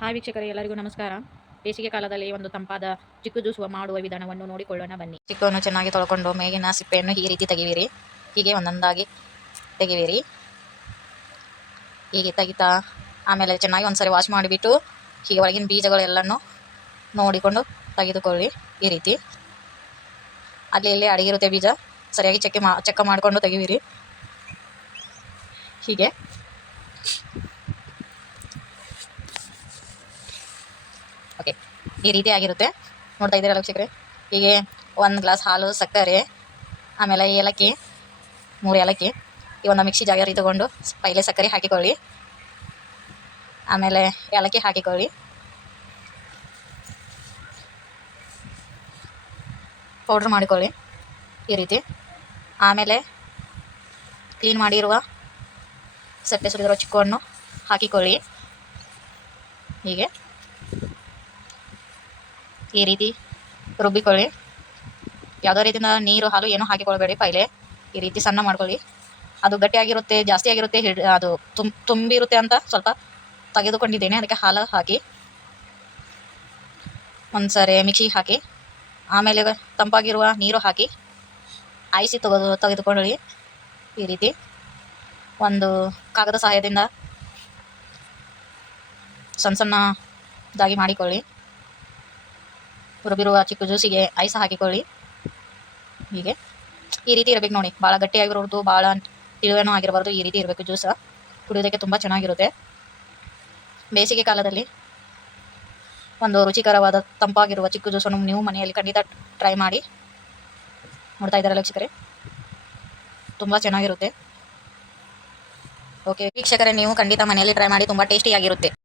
Hi ವೀಕ್ಷಕರೇ, ಎಲ್ಲರಿಗೂ ನಮಸ್ಕಾರ. ಬೇಸಿಗೆ ಕಾಲದಲ್ಲಿ ಒಂದು ತಂಪಾದ ಚಿಕ್ಕು ಜ್ಯೂಸ್ ಮಾಡುವ ವಿಧಾನವನ್ನು ನೋಡಿಕೊಳ್ಳೋಣ ಬನ್ನಿ. ಚಿಕ್ಕವನ್ನು ಚೆನ್ನಾಗಿ ತೊಳ್ಕೊಂಡು ಮೇಗಿನ ಸಿಪ್ಪೆಯನ್ನು ಈ ರೀತಿ ತೆಗಿವಿರಿ. ಹೀಗೆ ಒಂದೊಂದಾಗಿ ತೆಗಿವಿರಿ. ಹೀಗೆ ತೆಗಿತಾ ಆಮೇಲೆ ಚೆನ್ನಾಗಿ ಒಂದ್ಸರಿ ವಾಶ್ ಮಾಡಿಬಿಟ್ಟು ಹೀಗೆ ಒಳಗಿನ ಬೀಜಗಳೆಲ್ಲನೂ ನೋಡಿಕೊಂಡು ತೆಗೆದುಕೊಳ್ಳಿ. ಈ ರೀತಿ ಅಲ್ಲಿ ಇಲ್ಲಿ ಅಡಗಿರುತ್ತೆ ಬೀಜ, ಸರಿಯಾಗಿ ಚೆಕ್ ಮಾಡಿಕೊಂಡು ತೆಗಿವಿರಿ. ಹೀಗೆ ಓಕೆ, ಈ ರೀತಿ ಆಗಿರುತ್ತೆ. ನೋಡ್ತಾ ಇದ್ದೀರಲ್ಲ ವೀಕ್ಷಕರೇ. ಹೀಗೆ 1 ಗ್ಲಾಸ್ ಹಾಲು, ಸಕ್ಕರೆ, ಆಮೇಲೆ ಏಲಕ್ಕಿ, 3 ಏಲಕ್ಕಿ ಈ ಒಂದು ಮಿಕ್ಸಿ ಜಾಗರಿ ತೊಗೊಂಡು ಪೈಲೆ ಸಕ್ಕರೆ ಹಾಕಿಕೊಳ್ಳಿ. ಆಮೇಲೆ ಏಲಕ್ಕಿ ಹಾಕಿಕೊಳ್ಳಿ. ಪೌಡ್ರ್ ಮಾಡಿಕೊಳ್ಳಿ ಈ ರೀತಿ. ಆಮೇಲೆ ಕ್ಲೀನ್ ಮಾಡಿರುವ ಸಪ್ಪೆ ಸುಲಿದಿರುವ ಚಿಕ್ಕವನ್ನು ಹಾಕಿಕೊಳ್ಳಿ. ಹೀಗೆ ಈ ರೀತಿ ರುಬ್ಬಿಕೊಳ್ಳಿ. ಯಾವುದೋ ರೀತಿಯಿಂದ ನೀರು, ಹಾಲು ಏನೂ ಹಾಕಿಕೊಳ್ಬೇಡಿ. ಪೈಲೆ ಈ ರೀತಿ ಸಣ್ಣ ಮಾಡ್ಕೊಳ್ಳಿ. ಅದು ಗಟ್ಟಿಯಾಗಿರುತ್ತೆ, ಜಾಸ್ತಿ ಆಗಿರುತ್ತೆ, ಅದು ತುಂಬಿರುತ್ತೆ ಅಂತ ಸ್ವಲ್ಪ ತೆಗೆದುಕೊಂಡಿದ್ದೇನೆ. ಅದಕ್ಕೆ ಹಾಲು ಹಾಕಿ ಒಂದ್ಸರಿ ಮಿಕ್ಸಿ ಹಾಕಿ, ಆಮೇಲೆ ತಂಪಾಗಿರುವ ನೀರು ಹಾಕಿ ಆಯಿಸಿ ತೆಗೆದುಕೊಳ್ಳಿ. ಈ ರೀತಿ ಒಂದು ಕಾಗದ ಸಹಾಯದಿಂದ ಸಣ್ಣ ಸಣ್ಣದಾಗಿ ಮಾಡಿಕೊಳ್ಳಿ. ರುಬ್ಬಿರುವ ಚಿಕ್ಕು ಜ್ಯೂಸಿಗೆ ಐಸ್ ಹಾಕಿಕೊಳ್ಳಿ. ಹೀಗೆ ಈ ರೀತಿ ಇರಬೇಕು ನೋಡಿ. ಭಾಳ ಗಟ್ಟಿಯಾಗಿರೋದು, ಭಾಳ ತಿಳುವೇನೂ ಆಗಿರಬಾರ್ದು. ಈ ರೀತಿ ಇರಬೇಕು ಜ್ಯೂಸ. ಕುಡಿಯೋದಕ್ಕೆ ತುಂಬ ಚೆನ್ನಾಗಿರುತ್ತೆ. ಬೇಸಿಗೆ ಕಾಲದಲ್ಲಿ ಒಂದು ರುಚಿಕರವಾದ ತಂಪಾಗಿರುವ ಚಿಕ್ಕು ಜ್ಯೂಸನ್ನು ನೀವು ಮನೆಯಲ್ಲಿ ಖಂಡಿತ ಟ್ರೈ ಮಾಡಿ. ನೋಡ್ತಾ ಇದ್ದಾರಲ್ಲ ವೀಕ್ಷಕರೇ, ತುಂಬ ಚೆನ್ನಾಗಿರುತ್ತೆ. ಓಕೆ ವೀಕ್ಷಕರೇ, ನೀವು ಖಂಡಿತ ಮನೆಯಲ್ಲಿ ಟ್ರೈ ಮಾಡಿ. ತುಂಬ ಟೇಸ್ಟಿಯಾಗಿರುತ್ತೆ.